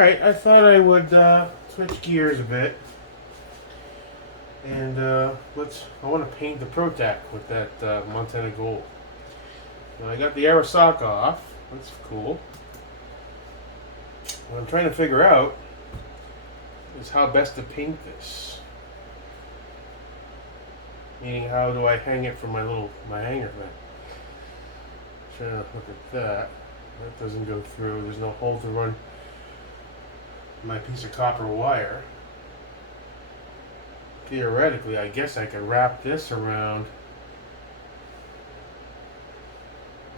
Alright, I thought I would switch gears a bit. And I want to paint the Protac with that Montana Gold. Now I got the Arasaka off. That's cool. What I'm trying to figure out is how best to paint this. Meaning, how do I hang it from my hanger thing? Trying to look at that. That doesn't go through. There's no hole to run my piece of copper wire. Theoretically, I guess I could wrap this around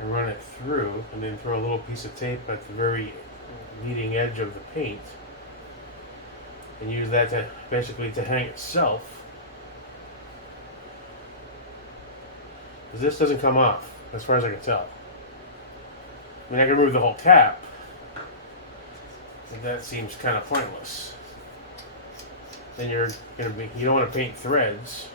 and run it through, and then throw a little piece of tape at the very leading edge of the paint, and use that to basically to hang itself. Because this doesn't come off, as far as I can tell. I mean, I can remove the whole cap, but that seems kind of pointless. Then you don't want to paint threads.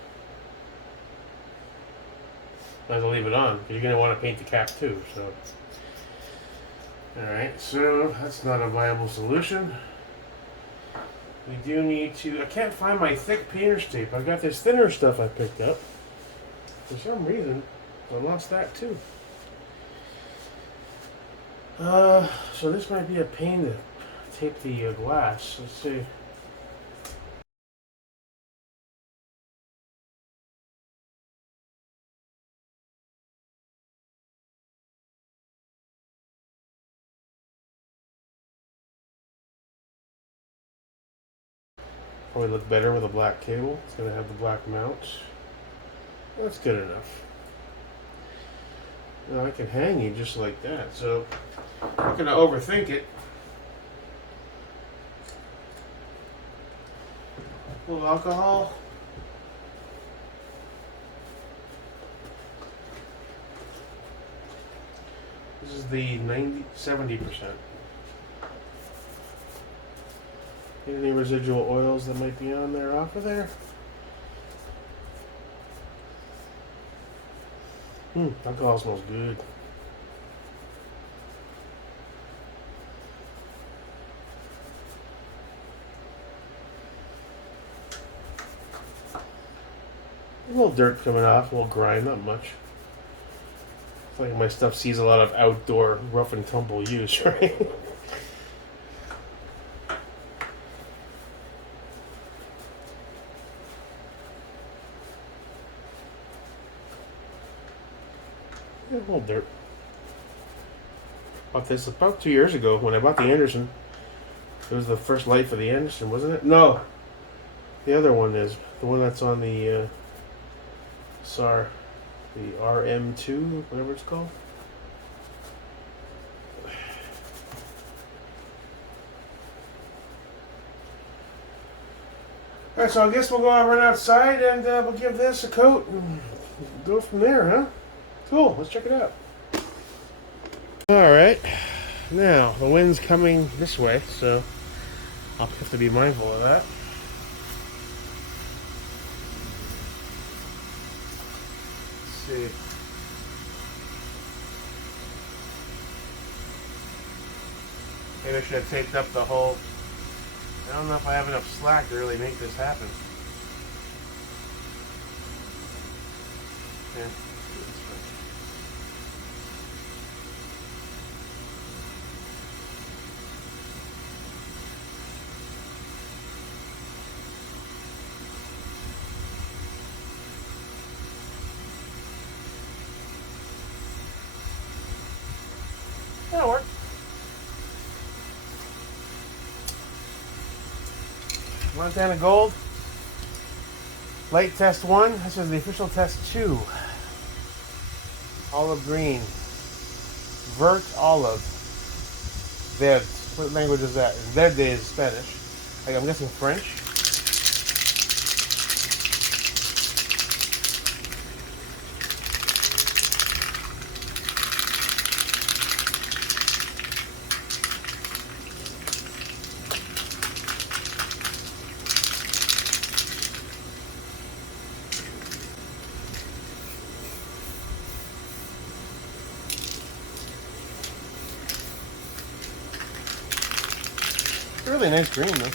Might as well leave it on, because you're going to want to paint the cap too. So, alright, so that's not a viable solution. We do need to. I can't find my thick painter's tape. I've got this thinner stuff I picked up. For some reason, I lost that too. So this might be a pain to tape the glass. Let's see. Probably look better with a black cable. It's going to have the black mount. That's good enough. Now I can hang you just like that. So I'm not going to overthink it. A little alcohol. This is the 70%. Any residual oils that might be on there off of there? Alcohol smells good. A little dirt coming off, a little grime, not much. It's like my stuff sees a lot of outdoor rough and tumble use, right? Yeah, a little dirt. Bought this about 2 years ago when I bought the Anderson. It was the first light for the Anderson, wasn't it? No. The other one is. The one that's on the SAR. The RM2, whatever it's called. Alright, so I guess we'll go run outside and we'll give this a coat and go from there, huh? Cool, let's check it out. Alright, now the wind's coming this way, so I'll have to be mindful of that. Let's see. Maybe I should have taped up the whole. I don't know if I have enough slack to really make this happen. Yeah. That'll work. Montana Gold. Light test 1. This is the official test 2. Olive green. Vert olive. Verde. What language is that? Verde is Spanish. I'm guessing French. really nice green though.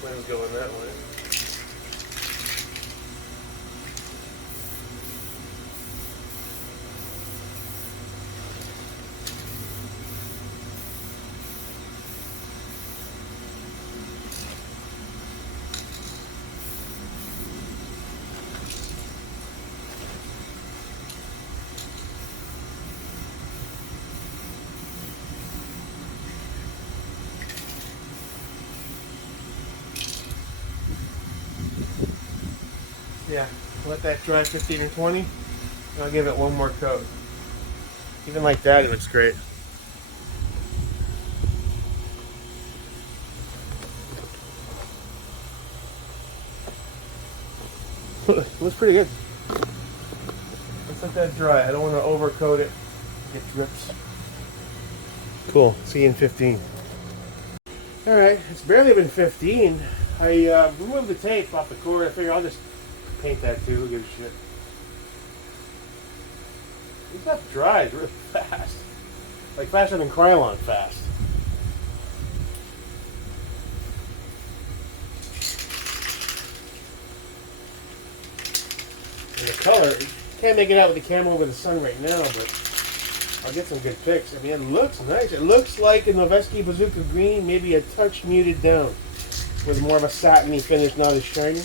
Wind's going that way. Yeah, let that dry 15 or 20, and I'll give it one more coat. Even like that, it looks great. Looks pretty good. Let's let that dry. I don't want to overcoat it. Get drips. Cool. See you in 15. Alright, it's barely been 15. I removed the tape off the cord. I figure I'll just paint that too. Who gives a shit? This stuff dries really fast. Like faster than Krylon fast. And the color, can't make it out with the camera over the sun right now, but I'll get some good pics. I mean, it looks nice. It looks like a Noveski Bazooka Green, maybe a touch muted down, with more of a satiny finish, not as shiny.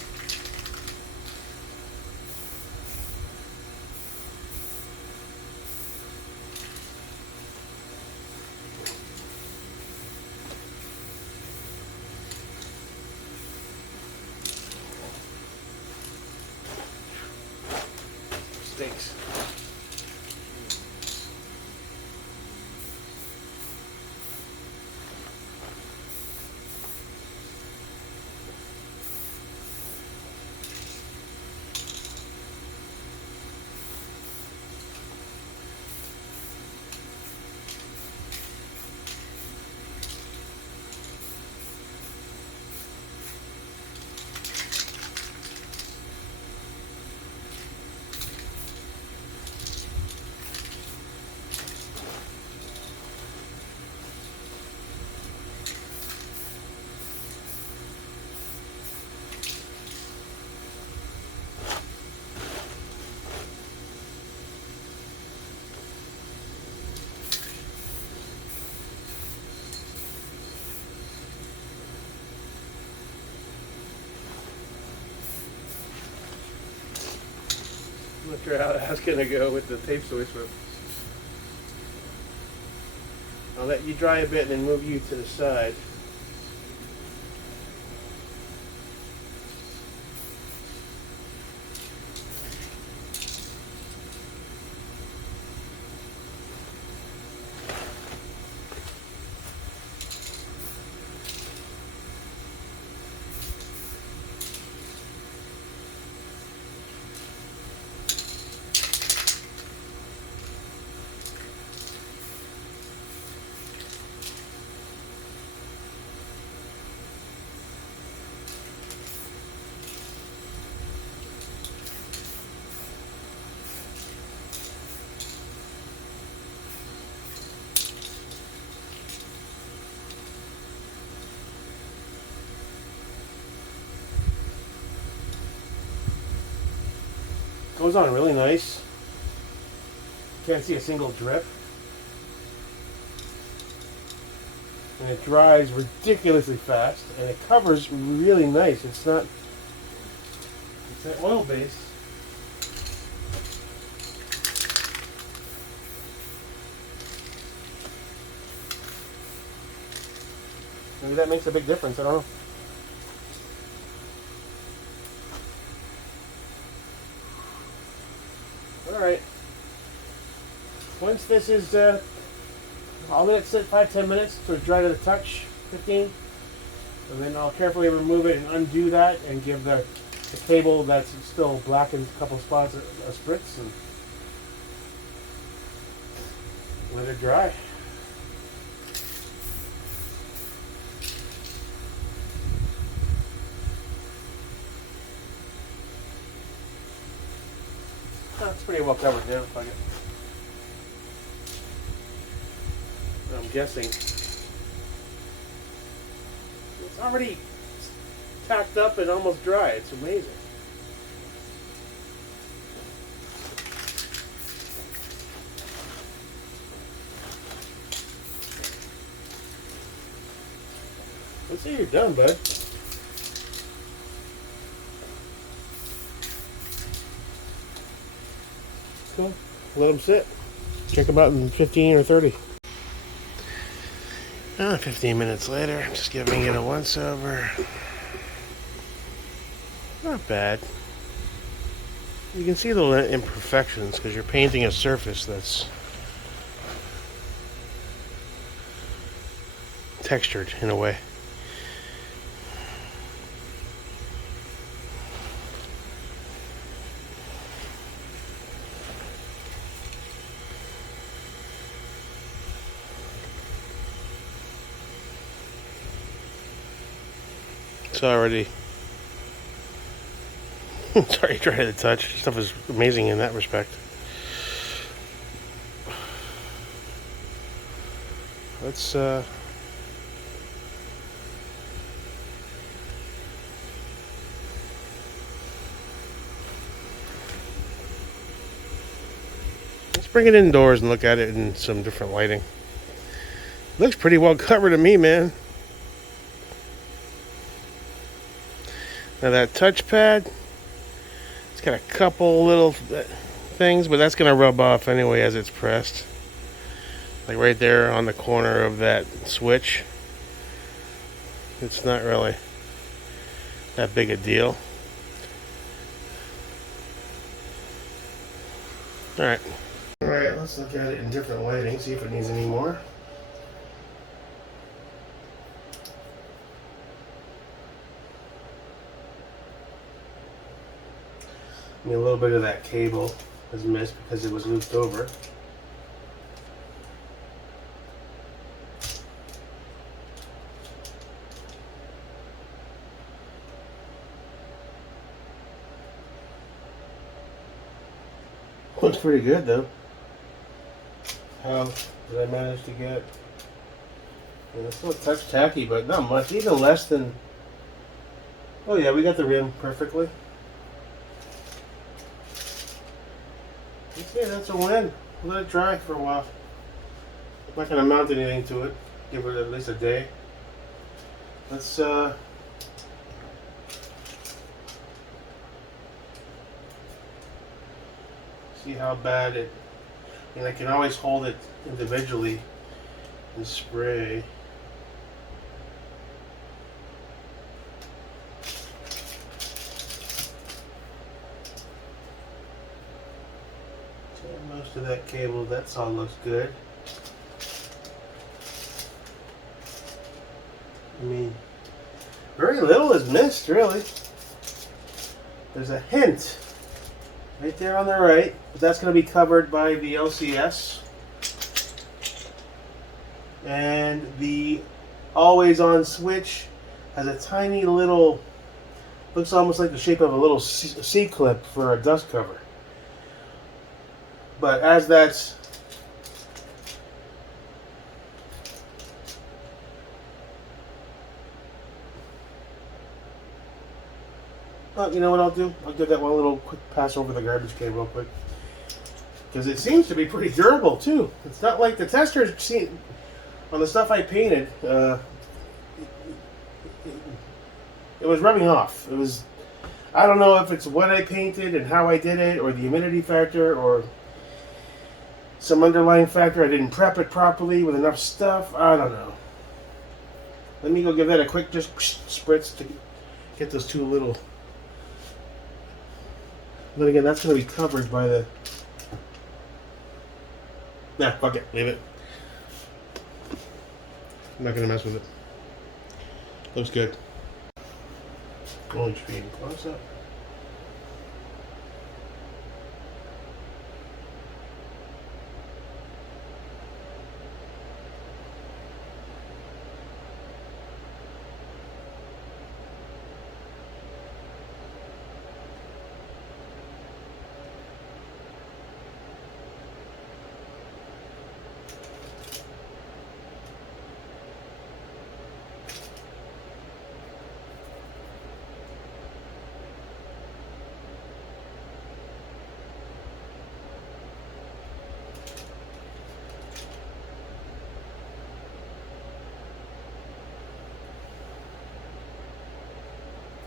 Stinks. I'm not sure how that's going to go with the tape switch, but I'll let you dry a bit and then move you to the side. Goes on really nice. Can't see a single drip. And it dries ridiculously fast, and it covers really nice. It's not, it's that oil base. Maybe that makes a big difference, I don't know. Alright. Once this is, I'll let it sit 5-10 minutes to dry to the touch, 15. And then I'll carefully remove it and undo that and give the cable that's still black in a couple spots a spritz and let it dry. Oh, it's pretty well covered now. Fuck it. I'm guessing it's already tacked up and almost dry. It's amazing. Let's say you're done, bud. Cool. Let them sit. Check them out in 15 or 30. 15 minutes later, I'm just giving it a once over. Not bad. You can see the imperfections because you're painting a surface that's textured in a way. It's already sorry, try to touch. Stuff is amazing in that respect. Let's bring it indoors and look at it in some different lighting. Looks pretty well covered to me, man. Now that touchpad, it's got a couple little things, but that's gonna rub off anyway as it's pressed. Like right there on the corner of that switch. It's not really that big a deal. Alright. Alright, let's look at it in different lighting, see if it needs any more. I mean, a little bit of that cable was missed because it was looped over. Looks pretty good though. How did I manage to get? It's still a touch tacky, but not much. Even less than. Oh yeah, we got the rim perfectly. Yeah, that's a win. Let it dry for a while. I'm not gonna mount anything to it. Give it at least a day. Let's see how bad it. And I can always hold it individually and spray. Most of that cable, that's all looks good. I mean, very little is missed, really. There's a hint right there on the right, but that's going to be covered by the LCS. And the always on switch has a tiny little, looks almost like the shape of a little C-clip for a dust cover. But as that's you know what I'll do? I'll give that one little quick pass over the garbage can real quick. Because it seems to be pretty durable too. It's not like the testers on the stuff I painted, it was rubbing off. It was, I don't know if it's what I painted and how I did it, or the humidity factor, or some underlying factor. I didn't prep it properly with enough stuff. I don't know. Let me go give that a quick just spritz to get those two little. Then again, that's going to be covered by the. Nah, fuck it. Leave it. I'm not going to mess with it. Looks good. Going to be in close up.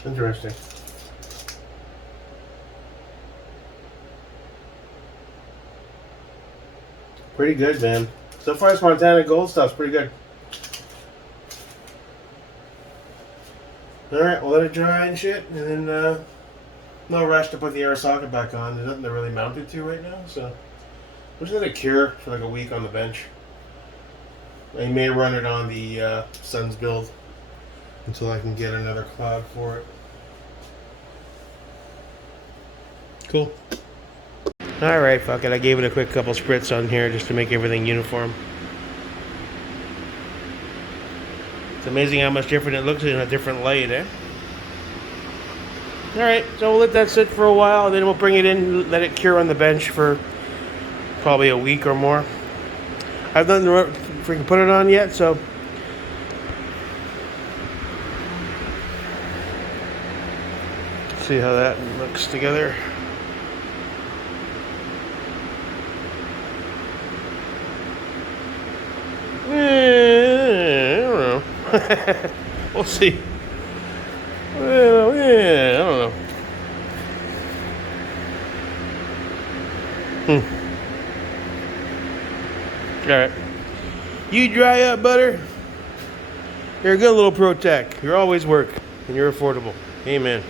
Interesting. Pretty good, man. So far, this Montana Gold stuff's pretty good. Alright, we'll let it dry and shit, and then no rush to put the air socket back on. There's nothing to really mount it to right now, so we'll just let it cure for like a week on the bench. I may run it on the Suns build until I can get another cloud for it. Cool. Alright, fuck it. I gave it a quick couple spritz on here just to make everything uniform. It's amazing how much different it looks in a different light, eh? Alright, so we'll let that sit for a while, then we'll bring it in, let it cure on the bench for probably a week or more. I've done the freaking put it on yet, so see how that looks together. I don't know. We'll see. Well, yeah, I don't know. Alright. You dry up, butter. You're a good little Protac. You're always work, and you're affordable. Amen.